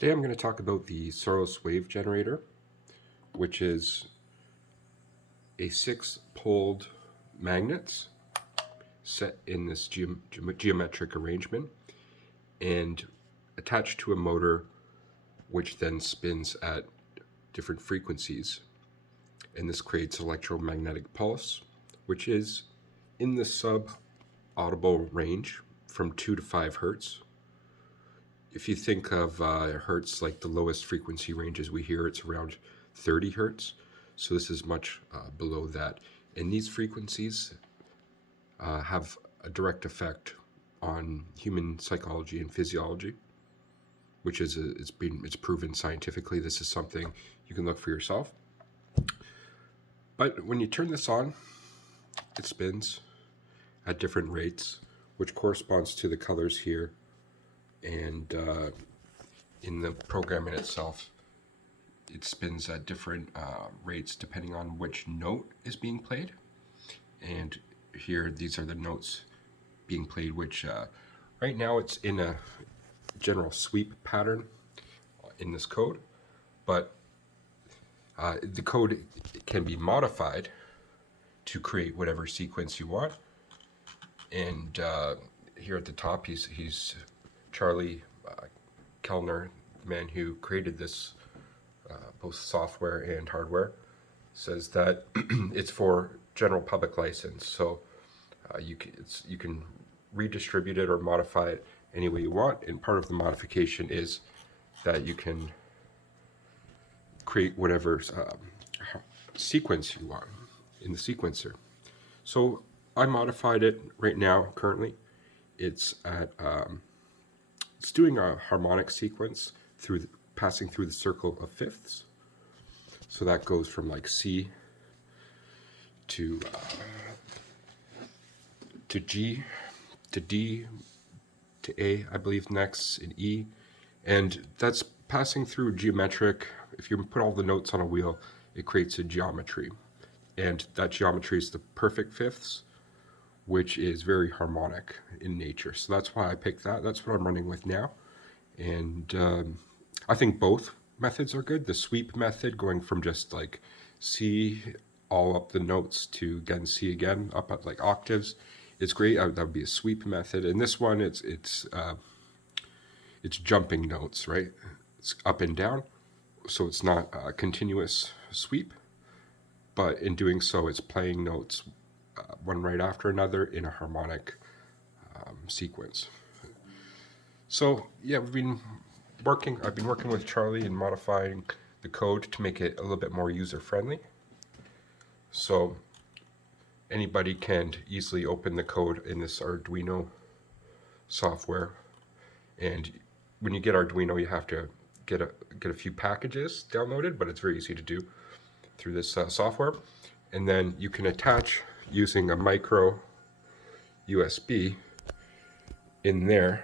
Today I'm going to talk about the Saros wave generator, which is a 6-poled magnets set in this geometric arrangement and attached to a motor which then spins at different frequencies. And this creates electromagnetic pulse, which is in the sub-audible range from 2 to 5 hertz. If you think of hertz like the lowest frequency ranges we hear, it's around 30 hertz. So this is much below that. And these frequencies have a direct effect on human psychology and physiology, which is it's proven scientifically. This is something you can look for yourself. But when you turn this on, it spins at different rates, which corresponds to the colors here. And in the program in itself, it spins at different rates depending on which note is being played. And here, these are the notes being played, which right now it's in a general sweep pattern in this code, but the code can be modified to create whatever sequence you want. And here at the top, he's Charlie Kellner, the man who created this, both software and hardware, says that it's for general public license. So you can redistribute it or modify it any way you want. And part of the modification is that you can create whatever sequence you want in the sequencer. So I modified it right now. Currently, it's at it's doing a harmonic sequence passing through the circle of fifths. So that goes from like C to G to D to A, I believe next, in E. And that's passing through geometric. If you put all the notes on a wheel, it creates a geometry. And that geometry is the perfect fifths, which is very harmonic in nature. So that's why I picked that. That's what I'm running with now. And I think both methods are good. The sweep method, going from just like C all up the notes to again C again, up at like octaves, is great. That would be a sweep method. And this one, it's jumping notes, right? It's up and down. So it's not a continuous sweep, but in doing so, it's playing notes one right after another in a harmonic sequence. So yeah, I've been working with Charlie and modifying the code to make it a little bit more user-friendly. So anybody can easily open the code in this Arduino software. And when you get Arduino, you have to get a few packages downloaded, but it's very easy to do through this software. And then you can attach using a micro USB in there.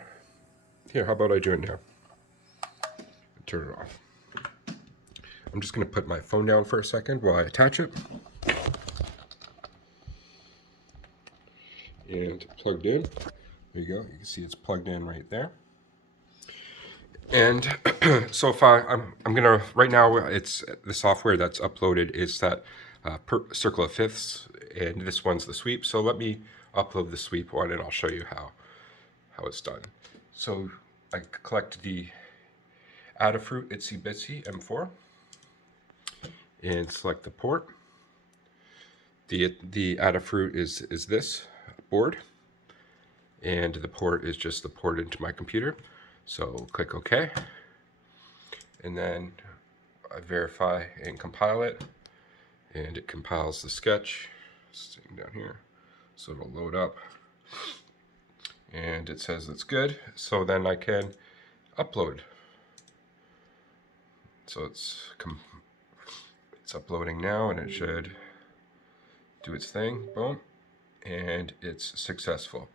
Here, how about I do it now? Turn it off. I'm just going to put my phone down for a second while I attach it. And plugged in. There you go. You can see it's plugged in right there. And so if I'm gonna, right now it's the software that's uploaded is that circle of fifths, and this one's the sweep. So let me upload the sweep one and I'll show you how it's done. So I collect the Adafruit Itsy Bitsy M4 and select the port. The Adafruit is this board, and the port is just the port into my computer. So click OK, and then I verify and compile it, and it compiles the sketch. Sitting down here, so it'll load up, and it says it's good. So then I can upload. So it's uploading now, and it should do its thing. Boom, and it's successful.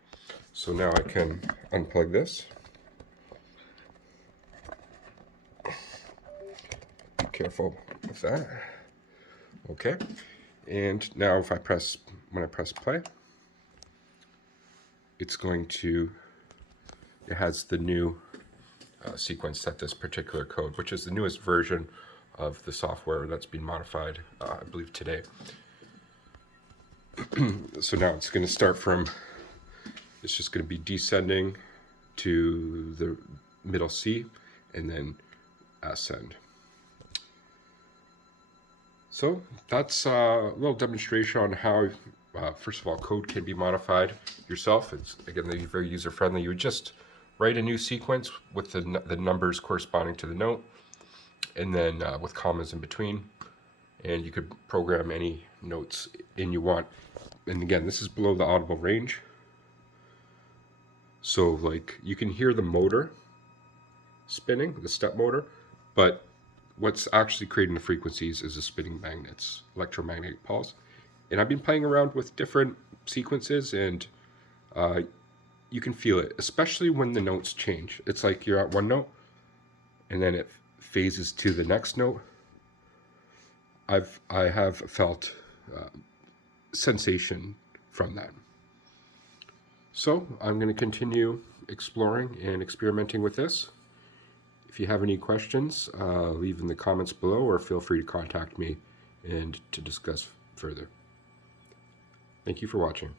So now I can unplug this. Careful with that. Okay, and now when I press play, it's going to, it has the new sequence set this particular code, which is the newest version of the software that's been modified, I believe today. So now it's going to start from, it's just going to be descending to the middle C and then ascend. So that's a little demonstration on how, first of all, code can be modified yourself. It's, again, very user-friendly. You would just write a new sequence with the numbers corresponding to the note, and then with commas in between, and you could program any notes in you want. And again, this is below the audible range, so like you can hear the motor spinning, the step motor, but what's actually creating the frequencies is the spinning magnets, electromagnetic pulse. And I've been playing around with different sequences, and you can feel it, especially when the notes change. It's like you're at one note and then it phases to the next note. I have felt sensation from that. So I'm going to continue exploring and experimenting with this. If you have any questions, leave in the comments below, or feel free to contact me and to discuss further. Thank you for watching.